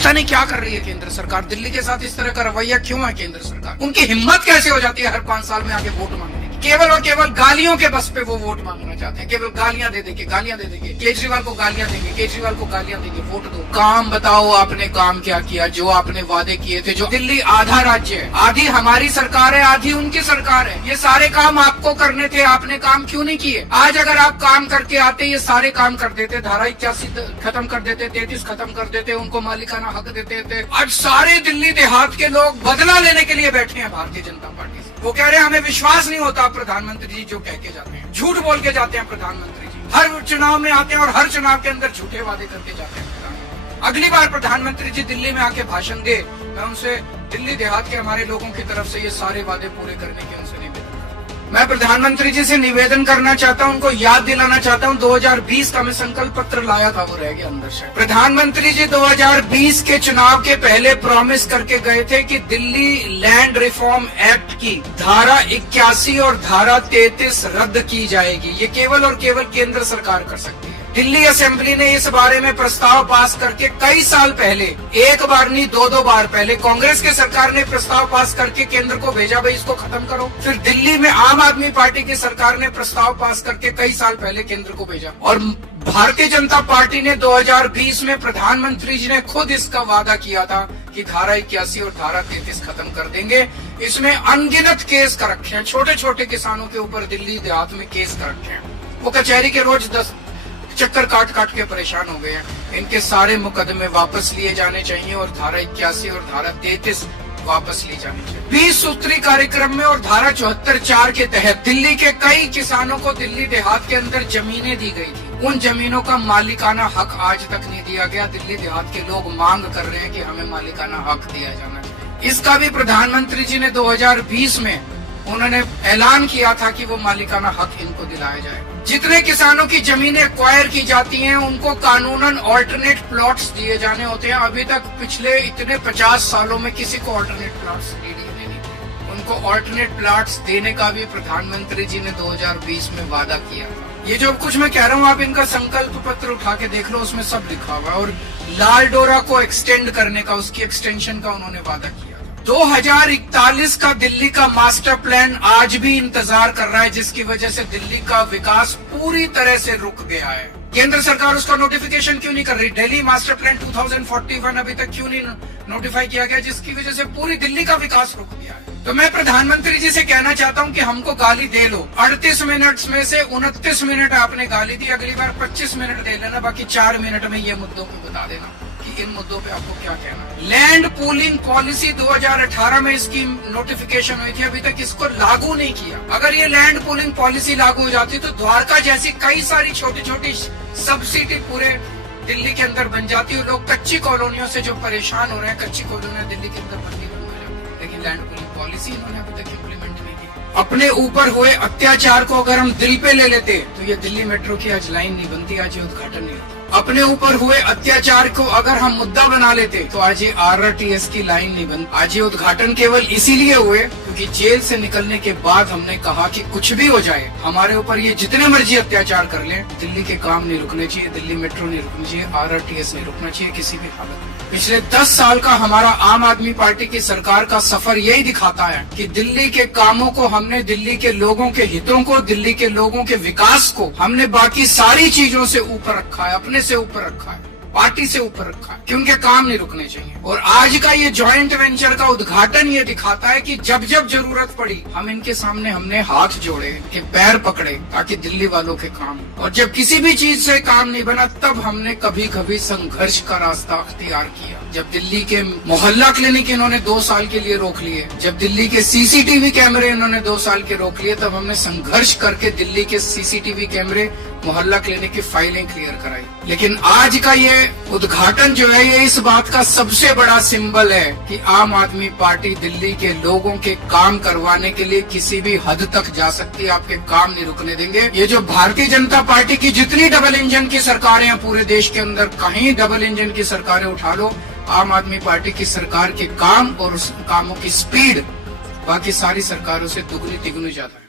पता नहीं क्या कर रही है केंद्र सरकार। दिल्ली के साथ इस तरह का रवैया क्यों है केंद्र सरकार? उनकी हिम्मत कैसे हो जाती है हर 5 साल में आके वोट मांगने की? केवल और केवल गालियों के बस पे वो वोट मांगना चाहते हैं, केवल गालियां दे देंगे, गालियां दे देंगे, केजरीवाल को गालियां देंगे, केजरीवाल को गालियां देंगे, वोट दो। काम बताओ आपने काम क्या किया? जो आपने वादे किए थे, जो दिल्ली आधा राज्य है, आधी हमारी सरकार है, आधी उनकी सरकार है, ये सारे काम आपको करने थे, आपने काम क्यों नहीं किए? आज अगर आप काम करके आते, ये सारे काम कर देते, धारा 81 खत्म कर देते, 33 खत्म कर देते, उनको मालिकाना हक देते थे। आज सारे दिल्ली देहात के लोग बदला लेने के लिए बैठे हैं भारतीय जनता पार्टी से। वो कह रहे हैं हमें विश्वास नहीं होता प्रधानमंत्री जी जो कह के जाते हैं, झूठ बोल के जाते हैं प्रधानमंत्री जी, हर चुनाव में आते हैं और हर चुनाव के अंदर झूठे वादे करके जाते हैं। अगली बार प्रधानमंत्री जी दिल्ली में आके भाषण दे, मैं उनसे दिल्ली देहात के हमारे लोगों की तरफ से ये सारे वादे पूरे करने के उनसे निवेदन करता। मैं प्रधानमंत्री जी से निवेदन करना चाहता हूं, उनको याद दिलाना चाहता हूं, 2020 का मैं संकल्प पत्र लाया था, वो रह गया अंदर से। प्रधानमंत्री जी 2020 के चुनाव के पहले प्रॉमिस करके गए थे कि दिल्ली लैंड रिफॉर्म एक्ट की धारा 81 और धारा 33 रद्द की जाएगी। ये केवल और केवल केंद्र सरकार कर सकती है। दिल्ली असेंबली ने इस बारे में प्रस्ताव पास करके कई साल पहले, एक बार नहीं 2-2 बार पहले कांग्रेस की सरकार ने प्रस्ताव पास करके केंद्र को भेजा, भाई इसको खत्म करो। फिर दिल्ली में आम आदमी पार्टी की सरकार ने प्रस्ताव पास करके कई साल पहले केंद्र को भेजा, और भारतीय जनता पार्टी ने 2020 में प्रधानमंत्री जी ने खुद इसका वादा किया था कि धारा 81 और धारा 33 खत्म कर देंगे। इसमें अनगिनत केस कर रखे हैं, छोटे छोटे किसानों के ऊपर दिल्ली देहात में केस कर रखे हैं। वो कचहरी के रोज 10 चक्कर काट काट के परेशान हो गए हैं। इनके सारे मुकदमे वापस लिए जाने चाहिए और धारा 81 और धारा 33 वापस ली जानी चाहिए। 20 सूत्री कार्यक्रम में और धारा 74(4) के तहत दिल्ली के कई किसानों को दिल्ली देहात के अंदर जमीनें दी गई थी। उन जमीनों का मालिकाना हक आज तक नहीं दिया गया। दिल्ली देहात के लोग मांग कर रहे हैं कि हमें मालिकाना हक दिया जाना चाहिए। इसका भी प्रधानमंत्री जी ने 2020 में उन्होंने ऐलान किया था कि वो मालिकाना हक इनको दिलाया जाए। जितने किसानों की जमीनें एक्वायर की जाती हैं, उनको कानूनन ऑल्टरनेट प्लॉट्स दिए जाने होते हैं। अभी तक पिछले इतने 50 सालों में किसी को ऑल्टरनेट प्लॉट्स नहीं दिए। उनको ऑल्टरनेट प्लॉट्स देने का भी प्रधानमंत्री जी ने 2020 में वादा किया था। ये जो कुछ मैं कह रहा हूँ, आप इनका संकल्प पत्र उठा के देख लो, उसमें सब लिखा हुआ है। और लाल डोरा को एक्सटेंड करने का, उसकी एक्सटेंशन का उन्होंने वादा किया। 2041 का दिल्ली का मास्टर प्लान आज भी इंतजार कर रहा है, जिसकी वजह से दिल्ली का विकास पूरी तरह से रुक गया है। केंद्र सरकार उसका नोटिफिकेशन क्यों नहीं कर रही? दिल्ली मास्टर प्लान 2041 अभी तक क्यों नहीं नोटिफाई किया गया, जिसकी वजह से पूरी दिल्ली का विकास रुक गया है। तो मैं प्रधानमंत्री जी से कहना चाहता हूं कि हमको गाली दे लो। 38 मिनट में से 29 मिनट आपने गाली दी, अगली बार 25 मिनट दे लेना, बाकी 4 मिनट में ये मुद्दों को बता देना कि इन मुद्दों पे आपको क्या कहना है। लैंड पूलिंग पॉलिसी 2018 में इसकी नोटिफिकेशन हुई थी, अभी तक इसको लागू नहीं किया। अगर ये लैंड पूलिंग पॉलिसी लागू हो जाती तो द्वारका जैसी कई सारी छोटी छोटी सब सिटी पूरे दिल्ली के अंदर बन जाती है। लोग कच्ची कॉलोनियों से जो परेशान हो रहे हैं, कच्ची कॉलोनियां दिल्ली के अंदर बननी बंद हो जाती, लेकिन लैंड पूलिंग पॉलिसी इन्होंने अभी तक इम्प्लीमेंट नहीं की। अपने ऊपर हुए अत्याचार को अगर हम दिल पे ले लेते तो ये दिल्ली मेट्रो की आज लाइन नहीं बनती, आज ये उद्घाटन नहीं होता। अपने ऊपर हुए अत्याचार को अगर हम मुद्दा बना लेते तो आज ये RRTS की लाइन नहीं बनती। आज ये उद्घाटन केवल इसीलिए हुए क्योंकि जेल से निकलने के बाद हमने कहा कि कुछ भी हो जाए, हमारे ऊपर ये जितने मर्जी अत्याचार कर लें, दिल्ली के काम नहीं रुकने चाहिए, दिल्ली मेट्रो नहीं रुकनी चाहिए, RRTS नहीं रुकना चाहिए किसी भी हालत में। पिछले 10 साल का हमारा आम आदमी पार्टी की सरकार का सफर यही दिखाता है कि दिल्ली के कामों को हमने, दिल्ली के लोगों के हितों को, दिल्ली के लोगों के विकास को हमने बाकी सारी चीजों से ऊपर रखा है, अपने से ऊपर रखा है, पार्टी से ऊपर रखा है, क्योंकि काम नहीं रुकने चाहिए। और आज का ये जॉइंट वेंचर का उद्घाटन ये दिखाता है कि जब जब जरूरत पड़ी हम इनके सामने हमने हाथ जोड़े, के पैर पकड़े ताकि दिल्ली वालों के काम, और जब किसी भी चीज से काम नहीं बना तब हमने कभी कभी संघर्ष का रास्ता अख्तियार किया। जब दिल्ली के मोहल्ला क्लिनिक इन्होंने 2 साल के लिए रोक लिए, जब दिल्ली के CCTV कैमरे इन्होंने 2 साल के रोक लिए, तब हमने संघर्ष करके दिल्ली के CCTV कैमरे, मोहल्ला क्लिनिक की फाइलें क्लियर कराई। लेकिन आज का ये उद्घाटन जो है, ये इस बात का सबसे बड़ा सिंबल है कि आम आदमी पार्टी दिल्ली के लोगों के काम करवाने के लिए किसी भी हद तक जा सकती है, आपके काम नहीं रुकने देंगे। ये जो भारतीय जनता पार्टी की जितनी डबल इंजन की सरकारें हैं पूरे देश के अंदर, कहीं डबल इंजन की सरकारें उठा लो, आम आदमी पार्टी की सरकार के काम और उस कामों की स्पीड बाकी सारी सरकारों से दुगनी तिगुनी ज्यादा है।